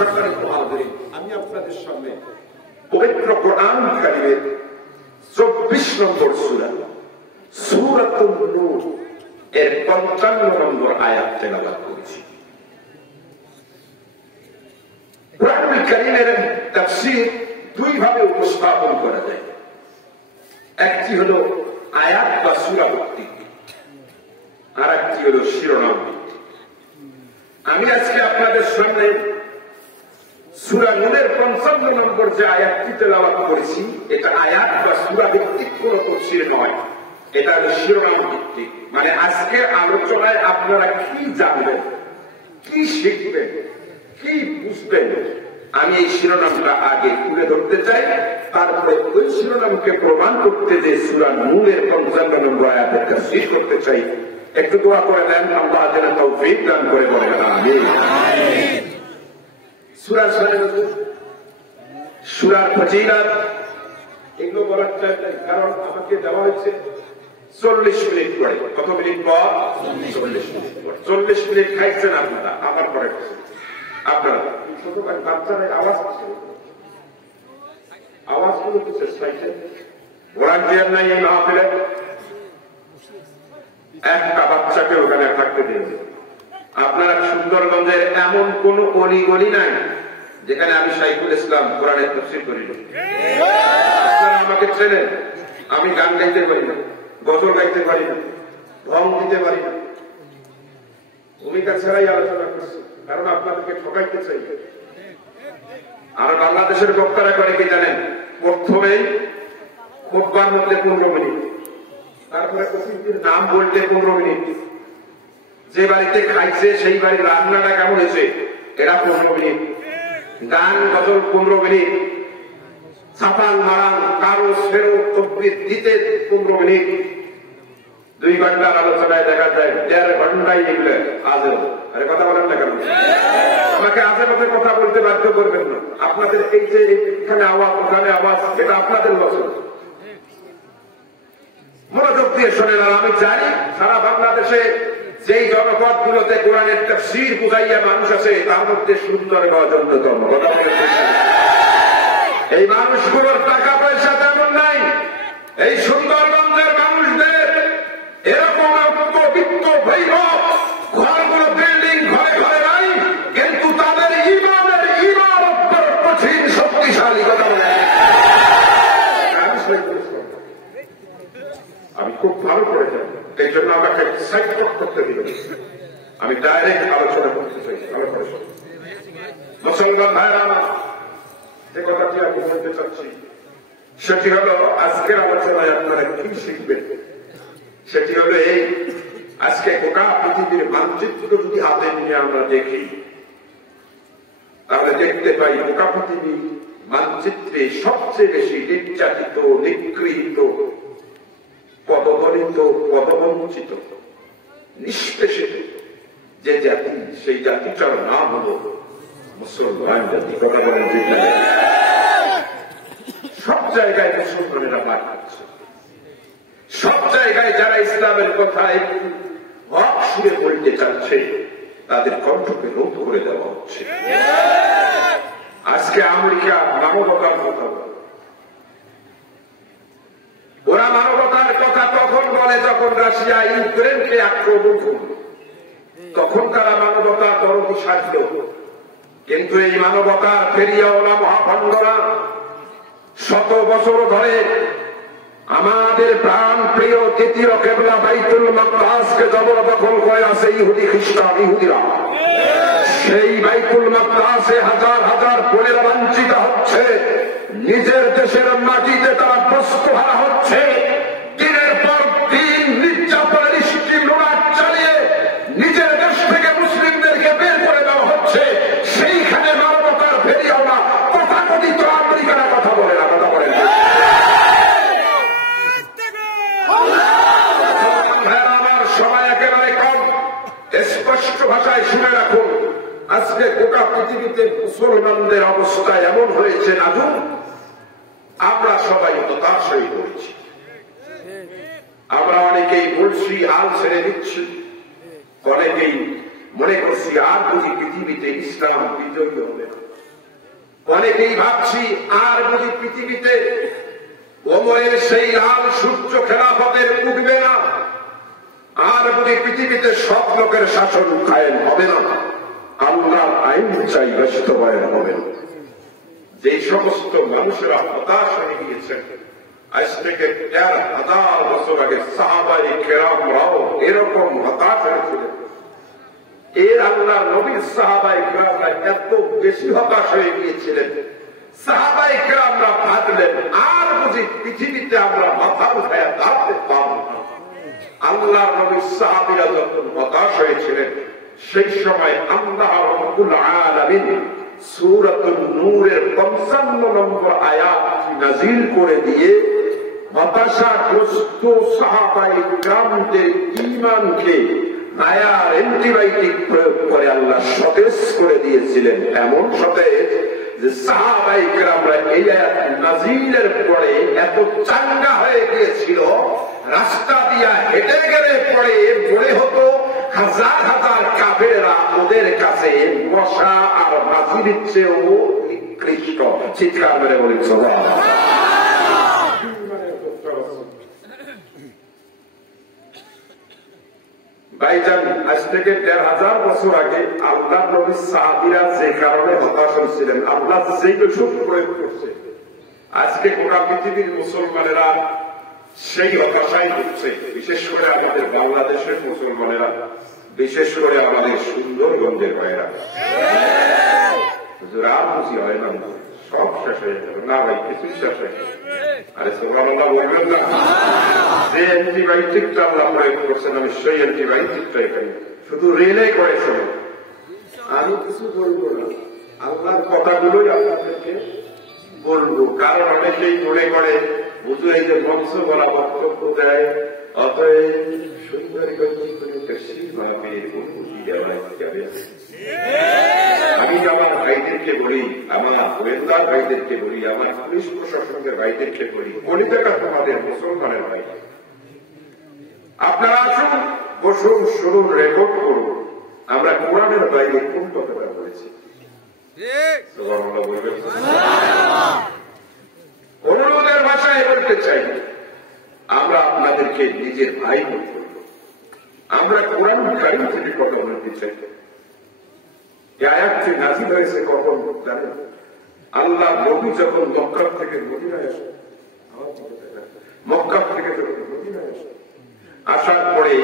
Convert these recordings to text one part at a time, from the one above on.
সম্মানিত হাজিরিন, আমি আপনাদের সামনে পবিত্র কোরআন কারীমের 24 নম্বর সূরা সূরাতুন নূর এর 55 নম্বর আয়াত তেলাওয়াত করেছি। কোরআনুল কারীমের তাফসীর দুই ভাবে উপস্থাপন করা যায়। একটি হলো আয়াত বা সূরা ভিত্তিক, আর একটি হলো শিরোনাম ভিত্তিক। আমি আজকে আপনাদের সামনে সূরা নূরের 55 নম্বর যে আয়াতটি তেলাওয়াত করেছি, এটা আয়াত বা সূরা ভিত্তিক কোন তাফসীর নয়, এটা হলো শিরোনাম ভিত্তিক। মানে আজকের আলোচনায় আপনারা কি জানবেন, কি শিখবেন, কি বুঝবেন, আমি এই শিরোনামটা আগে তুলে ধরতে চাই। তারপরে ওই শিরোনামকে প্রমাণ করতে যে সূরা নূরের 55 নম্বর আয়াতের তাফসীর করতে চাই। একটু দোয়া করে দেন, আল্লাহ যেন তৌফিক দান করে বলেন আমিন। সূরা সূরার ফজিলত এগুলো বলার চাই, কারণ আমাকে দেওয়া হয়েছে 40 মিনিট পরে। কত মিনিট পর? 40 মিনিট পর। 40 মিনিট খাইছেন আপনারা, আমার পরে আপনারা ছোটখাটো বাচ্চারা আওয়াজগুলো কিছু চাইছেন, ভলান্টিয়ার নাই এই মাহফিলে, একটা বাচ্চাকে ওখানে থাকতে দিন। আপনারা সুন্দরগঞ্জের এমন কোন অলিগলি নাই যেখানে আমি শাইখুল ইসলাম কোরআনের তাফসীর করি না। আপনারা আমাকে চেনেন, আমি গান গাইতে পারি না, গজল গাইতে পারি না, ঢং দিতে পারি না, ভূমিকা ছাড়াই আলোচনা করছি, কারণ আপনাদেরকে ঠকাইতে চাই। আর বাংলাদেশের বক্তারা করে কি জানেন, প্রথমেই খুতবার মধ্যে 15 মিনিট, তারপরে অতিথির নাম বলতে 15 মিনিট, যে বাড়িতে খাইছে সেই বাড়ির রান্নাটা কেমন হয়েছে এরা 15 মিনিট, গান গজল 15 মিনিট, ছাপান মারান কারো ফেরো তকবীর দিতে 15 মিনিট। 2 ঘন্টার আলোচনায় দেখা যায় 1.5 ঘন্টায় এগুলো আজে। আরে কথা বলেন না কেন? আমাকে আজে মধ্যে কথা বলতে বাধ্য করবেন না। আপনাদের এই যে এখানে আওয়াজ ওখানে আওয়াজ, এটা আপনাদের লক্ষ্য। মনোযোগ দিয়ে শোনেন। আর আমি জানি সারা বাংলাদেশে যেই জনপদ গুলোতে কোরআনের তাফসীর বুঝাইয়া মানুষ আছে, তার মধ্যে সুন্দরগঞ্জ অন্যতম। এই মানুষগুলোর টাকা পয়সা তেমন নাই। এই সুন্দরগঞ্জের মানুষদের এরকম বিত্ত বৈভব, ঘরগুলো বিল্ডিং ঘরে ঘরে নাই, কিন্তু তাদের ইমানের ইমারত কঠিন শক্তিশালী। কথা বলে আমি খুব ভালো করে জানি, এই জন্য আমাকে সাইড করতে দিবেন। আমি ডাইরেক্ট আলোচনা করতে চাই। মুসলমান ভাইরা, যে কথাটি আমি বলতে চাচ্ছি সেটি হলো, আজকের আলোচনায় আপনারা কি শিখবেন সেটি হলো এই, আজকে গোটা পৃথিবীর মানচিত্র যদি হাতে নিয়ে আমরা দেখি, তাহলে দেখতে পাই গোটা পৃথিবী মানচিত্রে সবচেয়ে বেশি নির্যাতিত, নিগৃহীত, পদদলিত, পদবঞ্চিত, নিষ্পেষিত যে জাতি, সেই জাতিটার নাম হল মুসলমান জাতি। কথা বলেন ঠিক না? সব জায়গায় মুসলমানেরা মার খাচ্ছে, সব জায়গায় যারা ইসলামের কথা একটু হক সুরে বলতে চাচ্ছে তাদের কণ্ঠকে রোধ করে দেওয়া হচ্ছে। আজকে আমেরিকা মানবতার কথা বলে, ওরা মানবতার কথা তখন বলে যখন রাশিয়া ইউক্রেনকে আক্রমণ করল, তখন তারা মানবতার দরদি সাজল। কিন্তু এই মানবতার ফেরিয়াওয়ালা মহাভণ্ডরা শত বছর ধরে আমাদের প্রাণ প্রিয় দ্বিতীয় কিবলা বাইতুল মাকদাসকে জবরদখল করে আছে ইহুদি খ্রিস্টান ইহুদিরা। সেই বাইতুল মাকদাসে হাজার হাজার বোনেরা বঞ্চিত হচ্ছে, নিজের দেশের মাটিতে তারা বস্তুহারা হচ্ছে। দিনের পর দিন নির্যাতনের স্টিম রোলার চালিয়ে নিজের দেশ থেকে মুসলিমদেরকে বের করে দেওয়া হচ্ছে। সেইখানে মানবতার ফেরিয়াওয়ালা তথাকথিত আমেরিকার কথা বলে না। কথা বলে না। আমার সময় একেবারে কম, স্পষ্ট ভাষায় শুনে রাখুন। আজকে গোটা পৃথিবীতে মুসলমানদের অবস্থা এমন হয়েছে নাজুক, আমরা সবাই তো তার সই করেছি। আমরা অনেকেই বলছি হাল ছেড়ে দিচ্ছি, অনেকেই মনে করছি আর বুঝি পৃথিবীতে ইসলাম বিজয়ী হবে না। অনেকেই ভাবছি আর বুঝি পৃথিবীতে ওমরের সেই লাল সূর্য খেলাফতের উঠবে না, আর বুঝি পৃথিবীতে সব লোকের শাসন কায়েম হবে না, আল্লাহর আইন চাই বাস্তবায়ন হবে না। যে সমস্ত মানুষেরা হতাশ হয়ে গিয়েছেন, আজ থেকে ১৩,০০০ বছর আগে সাহাবায়ে কেরামরাও এরকম হতাশ হয়েছিলেন। এর আল্লাহর নবীর সাহাবায়ে কেরামরা এত বেশি হতাশ হয়ে গিয়েছিলেন, সাহাবায়ে কেরামরা ভাবলেন আর বুঝি পৃথিবীতে আমরা মাথা উঠায় দাঁড়াতে পারব না। আল্লাহর নবীর সাহাবীরা যখন হতাশ হয়েছিলেন, সেই সময় আল্লাহ রাব্বুল আলামিন সূরাতুন নূরের ৫৫ নম্বর আয়াত নাযিল করে দিয়ে হতাশাগ্রস্ত সাহাবায়ে কেরামদের ঈমানকে মায়ার অ্যান্টিবায়োটিক প্রয়োগ করে আল্লাহ সতেজ করে দিয়েছিলেন। এমন সতেজ যে সাহাবায়ে কেরামরা এই আয়াত নাযিলের পরে এত চাঙ্গা হয়ে গিয়েছিল, রাস্তা দিয়া হেঁটে গেলে পরে মনে হতো হাজার হাজার কাফেররা ওদের কাছে মশা আর মাছির চেয়েও নিকৃষ্ট। চিৎকার মেরে বলেন সুবহানাল্লাহ। ভাইজান, আজ থেকে ১৩,০০০ বছর আগে আল্লাহ নবীর সাহাবীরা যে কারণে হতাশ হয়েছিলেন, আল্লাহ সেই সুখ প্রয়োগ করছে, আজকে গোটা পৃথিবীর মুসলমানেরা সেই হতাশাই হচ্ছে। বিশেষ করে আমাদের বাংলাদেশের মুসলমানেরা, বিশেষ করে আমাদের সুন্দরগঞ্জের ভাইয়েরা, আর খুশি হয় না, সব শেষ হয়ে যাবে না ভাই, কিছুই শেষ হয়ে যাবে। আরে সুবহানাল্লাহ বলবেন না? যে অ্যান্টিবায়োটিকটা আল্লাহ প্রয়োগ করছেন, আমি সেই অ্যান্টিবায়োটিকটা এখানে শুধু রেলে করেছেন। আমি কিছু বলবো না, আল্লাহর কথাগুলোই আপনাদেরকে বলবো। কারণ অনেকেই মনে করে হুজুর এই যে মঞ্চ বলা বক্তব্য দেয়, অতএব আমি আমার ভাইদেরকে বলি, আমার গোয়েন্দা ভাইদেরকে বলি, আমার পুলিশ প্রশাসনের ভাইদেরকে বলি, কলিকাতা তোমাদের মুসলমানের ভাই, আপনারা আসুন, বসুন, শুনুন, রেকর্ড করুন, আমরা কোরআনের বাইরে কোন কথাটা বলেছি। অনুরোধের ভাষায় বলতে চাই, আমরা আপনাদেরকে নিজের ভাই মনে করব, আমরা কোরআন কারীম থেকে কথা বলতে চাই। আয়াতটি নাযিল হয়েছে কখন জানেন? আল্লাহ নবী যখন মক্কা থেকে মদিনায় আসেন, মক্কা থেকে যখন মদিনায় আসেন, আসার পরে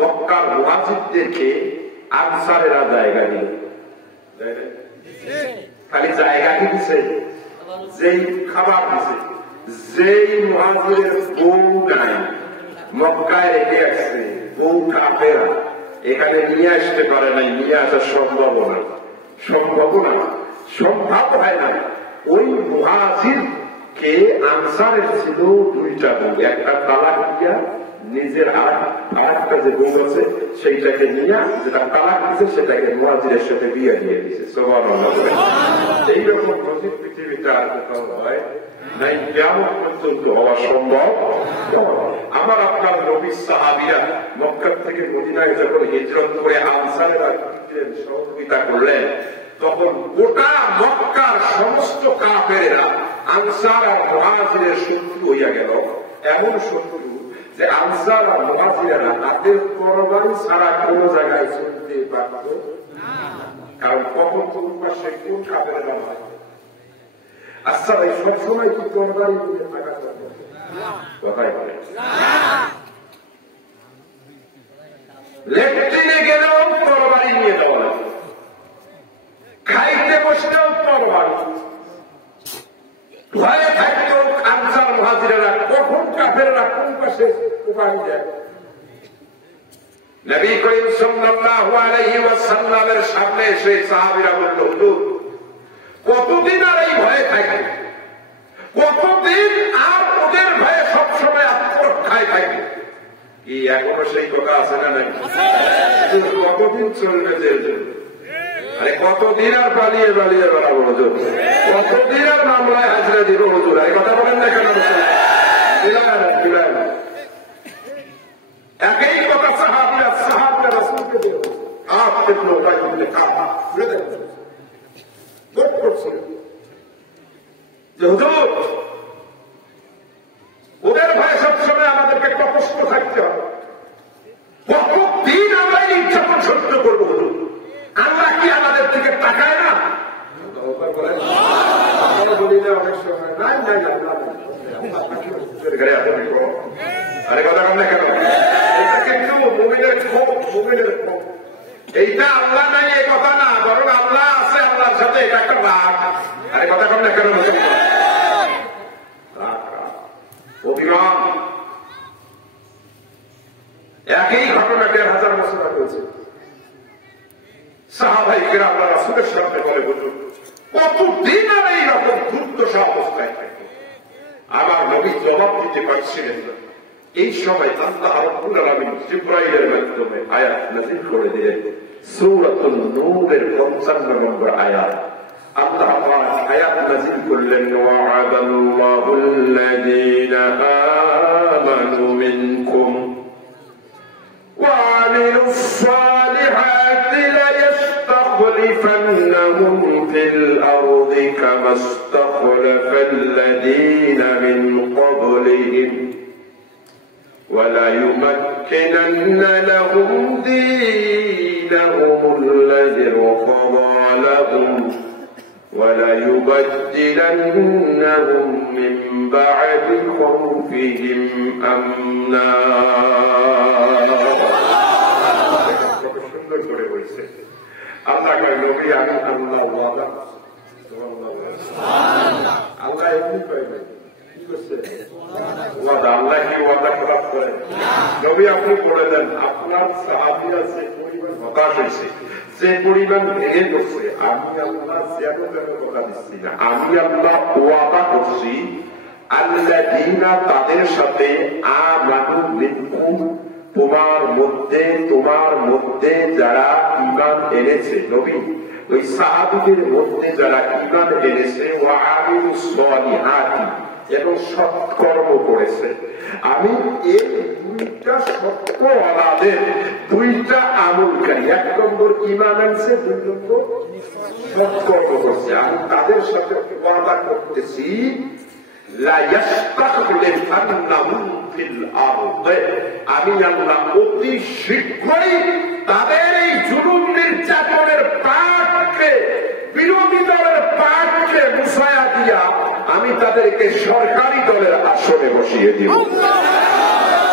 মক্কার মুহাজিরদেরকে আনসারেরা জায়গা দিল। খালি জায়গা কি দিছে? যেই খাবার দিছে, যেই মুহাজিরের বউ নাই, মক্কায় রেখে আসছে, বউ কাফেরা, এখানে নিয়ে আসতে পারে নাই, নিয়ে আসার সম্ভব হয় না। ওই মুহাজির কে আনসারের ছিল 2টা বউ, একটা তালাক দিয়া নিজের আরেকটা যে বউ আছে সেইটাকে নিয়ে, যেটা তালাক দিচ্ছে সেটাকে মুহাজিরের সাথে বিয়ে দিয়ে দিচ্ছে। সুবহানাল্লাহ। এইরকম নজির পৃথিবীতে আর কোথাও হয় নাই, কেমন পর্যন্ত হওয়া সম্ভব। আমার আপনার নবীর সাহাবীরা মক্কা থেকে মদিনায় যখন হিজরত করে আনসারেরা সহযোগিতা করলেন, তখন গোটা মক্কার সমস্ত কাফেরেরা আনসার আর মুহাজিরের শত্রু হইয়া গেল। এমন শত্রু যে আনসার আর মুহাজিরেরা হাতের তরবারি ছাড়া কোন জায়গায় চলতে পারত না, কারণ কখন কোন পাশে কোন কাফেরেরা হয়। আচ্ছা ভাই, সবসময় কি তরবারি দিয়ে থাকা যাবে? লেট্রিনে গেলেও তরবারি নিয়ে যাওয়া লাগে, খাইতে বসলেও তরবারি। ভয়ে থাকতো আনসার মুহাজিরেরা কখন কাফেররা কোন পাশে উপায় যায়। নবী করিম সাল্লাল্লাহু আলাইহি ওয়াসাল্লামের সামনে এসে সাহাবীরা বলল, হুজুর কতদিন আর এই ভয়ে থাকবে, কতদিন আর ওদের ভয়ে সবসময় আত্মরক্ষায় থাকবে? কি এখনো সেই কথা আছে না নাই? কতদিন চলবে জেল? আরে কতদিন আর পালিয়ে পালিয়ে বেড়াবো হুজুর? কতদিন আর মামলায় হাজিরা দিব হুজুর? এই কথা বলেন না কেন? একই কথা সাহাবীরা রাসূলকে বলল, আরে কথা কম না কেন? এটা কিন্তু মুমিনের ক্ষোভ, মুমিনের ক্ষোভ। এইটা আল্লাহ নাই এই কথা না, বরং আল্লাহ আছে, আল্লাহর সাথে এটা একটা রাগ। আরে কথা কম না কেন? অভিমান। একই ঘটনা ১,৫০০ বছর আগে হয়েছে। সাহাবাই কেরামরা রাসূলের সামনে বলে, হুজুর কতদিন আর এইরকম দুর্দশা অবস্থায় থাকবে? আমার নবী জবাব দিতে পারছিলেন না। এই সময় আল্লাহ রাব্বুল আলামিন জিবরাইলের মাধ্যমে আয়াত নাযিল করে দিলেন, সূরাতুন নূরের ৫৫ নম্বর আয়াত। আল্লাহ পাক আয়াত নাযিল করলেন, ওয়া'আদাল্লাহুল্লাযীনা আমানু মিনকুম وعملوا الصالحات ليستخلفنهم في الأرض كما استخلف الذين من قبلهم وليمكنن لهم دينهم الذي ارتضى لهم وليبدلنهم من بعد خوفهم أمنا। আল্লাহ নবী আমি আল্লাহ ওয়াদা, আল্লাহ এমনি পাইবে কি করছে ওয়াদা। আল্লাহ কি ওয়াদা খারাপ করে? নবী আপনি বলে দেন, আপনার সাহাবীরা যে পরিমাণ হতাশ হয়েছে, যে পরিমাণ ভেঙে গেছে, আমি আল্লাহ যেন কথা দিচ্ছি না, আমি আল্লাহ ওয়াদা করছি আল্লাযীনা তাদের সাথে আমানু মিনকুম তোমার মধ্যে যারা ঈমান এনেছে, নবী ওই সাহাবীদের মধ্যে যারা ঈমান এনেছে, ওয়া আমিলুস সালিহাতি এবং সৎকর্ম করেছে। আমি এই দুইটা সত্যওয়ালাদের দুইটা আমলকারী, ১ নম্বর ঈমান আনছে, ২ নম্বর সৎকর্ম করছে, আমি তাদের সাথে ওয়াদা করতেছি আমি আল্লাহ অতি শীঘ্রই তাদের এই জুলুম নির্যাতনের পাটকে, বিরোধী দলের পাটকে মুছায়া দিয়া আমি তাদেরকে সরকারি দলের আসনে বসিয়ে দিব।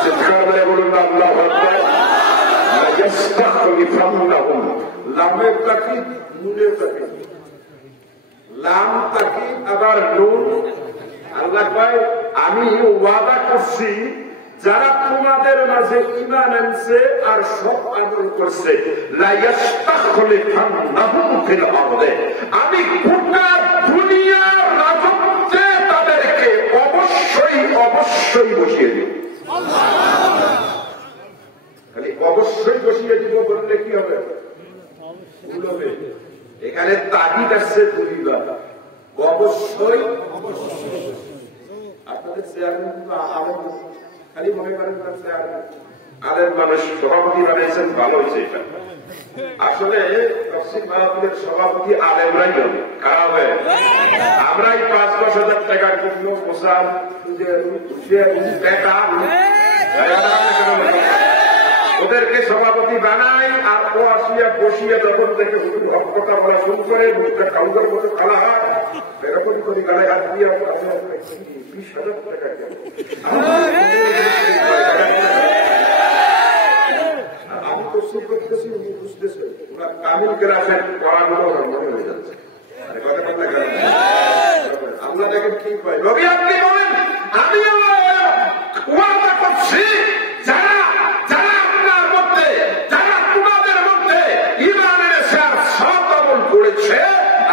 চিৎকার করে বলুন আল্লাহু আকবার। লামের তাকিদ, নুনের তাকিদ, লাম তাকিদ আবার নুন। আল্লাহ ভাই আমি ওয়াদা করছি যারা তোমাদের মাঝে ঈমান আনছে আর সৎ আমল করছে, আমি গোটা দুনিয়ার রাজত্বে তাদেরকে অবশ্যই অবশ্যই বসিয়ে দিব। খালি অবশ্যই বসিয়ে দিব বললে কি হবে? এখানে তাগিদ আসছে দুইবার, অবশ্যই। আপনাদের চেয়ারম্যান কিন্তু খালি মনে করেন আলেম মানুষ সভাপতি বানিয়েছেন, ভালো হয়েছে এটা। আসলে তফসিল মাহফিলের সভাপতি আলেমরাই হবে, কারা হবে? আমরাই ৫-১০ হাজার টাকার জন্য পোশাক ওদেরকে সভাপতি বানাই, আর ও আসিয়া বসিয়া যখন থেকে কথা বলা শুরু করে, মুখটা কাউদের মতো খালা হয়, এরকম করে গালায় হাত দিয়ে ২০,০০০ টাকা। আমি তো শুরু করতেছি, বুঝতেছে ওরা কামিল গ্রাফের পড়াগুলো মনে হয়ে যাচ্ছে। আল্লাহ দেখেন কি পাই, রবি আপনি বলেন আমি ওয়াদা করছি যারা আপনার মধ্যে, যারা তোমাদের মধ্যে ঈমান এনেছে আর সৎ আমল করেছে,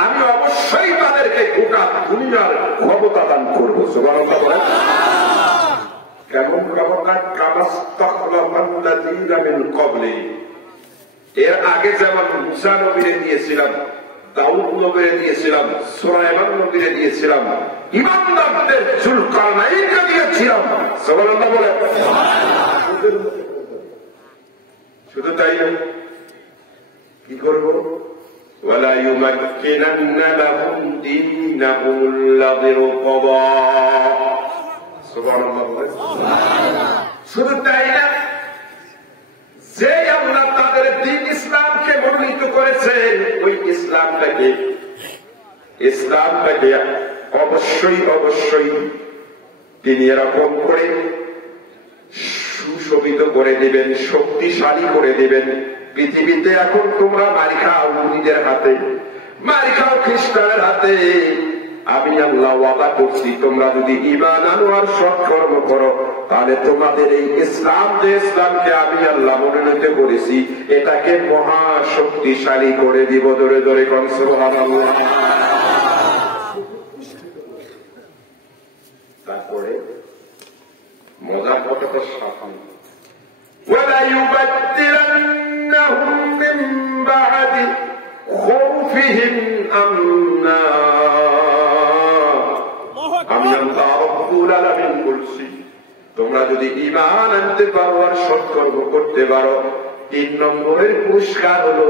আমি অবশ্যই তাদেরকে গোটা দুনিয়ার ক্ষমতা দান করবো। সুবহানাল্লাহ বলেন। কেমন ক্ষমতা? কামাস্তাখলাফাল্লাযীনা মিন ক্বাবলি, এর আগে যেমন মুসা নবীরে দিয়েছিলাম, দাউদ নবীরে দিয়েছিলাম, সুলাইমান নবীরে দিয়েছিলাম, ইমানদারদের যুলকারনাইনকে দিয়েছিলাম। সুবহানাল্লাহ বলেন। শুধু তাই না, কি করবো? ওয়ালা ইউমাক্কিনান্না লাহুম দীনাহুল্লাযী ইরতাদা। সুবহানাল্লাহ বলেন। শুধু তাই না, যে আল্লাহ তাদের দ্বীন ইসলামকে মনোনীত করেছেন, ওই ইসলামটাকে অবশ্যই অবশ্যই তিনি এরকম করে সুশোভিত করে দিবেন, শক্তিশালী করে দিবেন। পৃথিবীতে এখন তোমরা মারি খাও নিজের হাতে, মারি খাও খ্রিস্টানের হাতে। আমি আল্লাহ ওয়াদা করছি, তোমরা যদি ঈমান আনো আর সৎকর্ম করো, তাহলে তোমাদের এই ইসলাম, যে ইসলামকে আমি আল্লাহ মনোনীত করেছি, এটাকে মহা শক্তিশালী করে দিব। ধরে ধরে কোন সুবহানাল্লাহ। তারপরে মজার কথাটা সাফান, ওয়ালা ইউবাদদিলান্নাহুম মিন বা'দি খাউফিহিম আমনা। আমি আল্লাহ রব্বুল আলামিন বলছি, তোমরা যদি ঈমান আনতে পারো আর সৎকর্ম করতে পারো, 3 নম্বরের পুরস্কার হলো,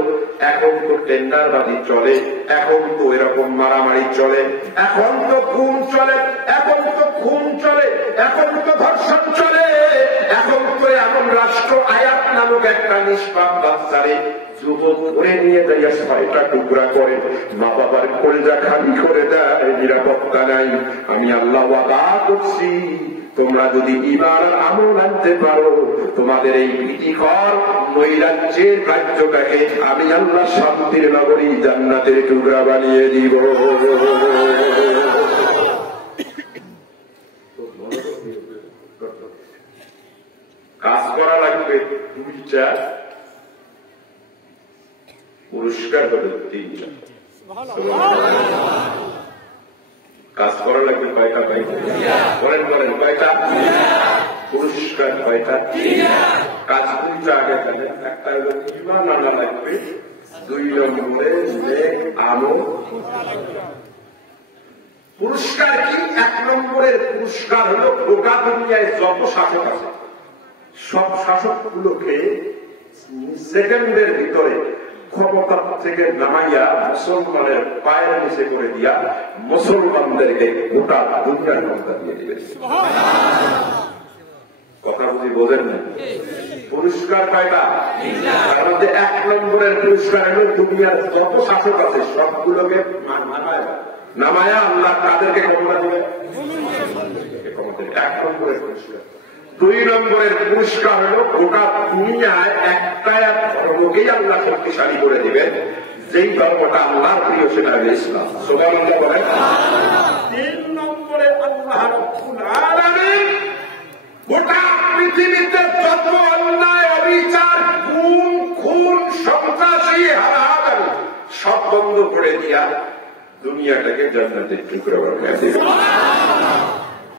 এখন তো টেন্ডারবাজি চলে, এখন তো এরকম মারামারি চলে, এখন তো খুন চলে, এখন তো খুন চলে, এখন তো ধর্ষণ চলে, এখন তো এমন রাষ্ট্র আয়াত নামক একটা নিষ্পাপ বাচ্চারে যুবক ধরে নিয়ে যাইয়া 6টা টুকরা করে, মা বাবার কলিজা খালি করে দেয়, নিরাপত্তা নাই। আমি আল্লাহ ওয়াদা করছি, তোমরা যদি ঈমান আর আমল আনতে পারো, তোমাদের এই ভীতিকর নৈরাজ্যের রাজ্যটাকে আমি আল্লাহ শান্তির নগরী জান্নাতের টুকরা বানিয়ে দিব। কাজ করা লাগবে 2টা, পুরস্কার হলো 3টা। কাজ করা লাগবে কয়টা? বলেন বলেন কয়টা? পুরস্কার কয়টা? কাজ 2টা আগে থাকে। একটা হলো ঈমান আনা লাগবে, 2 নম্বরে আমল। পুরস্কার কি? 1 নম্বরের পুরস্কার হলো, গোটা দুনিয়ায় যত শাসক আছে সব শাসকগুলোকে সেকেন্ডের ভিতরে ক্ষমতা থেকে নামাইয়া মুসলমানের পায়ের নিচে করে দিয়া মুসলমানদেরকে গোটা দুনিয়ার ক্ষমতা দিয়ে দিবে। কথা বুঝি বোঝেন না? পুরস্কার কয়টা? কারণ যে 1 নম্বরের পুরস্কার হলো, দুনিয়ার যত শাসক আছে সবগুলোকে নামায়া আল্লাহ তাদেরকে ক্ষমতা দেবে। 1 নম্বরের পুরস্কার। 2 নম্বরের পুরস্কার হলো, গোটা দুনিয়ায় একটা ধর্মকেই আল্লাহ শক্তিশালী করে দিবেন, যেই ধর্মটা আল্লাহর প্রিয়, সেটা হলো ইসলাম। সুবহানাল্লাহ বলেন। 3 নম্বরে আল্লাহ রাব্বুল আলামিন গোটা পৃথিবীতে যত অন্যায়, অবিচার, খুন, সন্ত্রাসী, হারাহারি সব বন্ধ করে দিয়া দুনিয়াটাকে জান্নাতের টুকরা বানিয়ে দিবেন।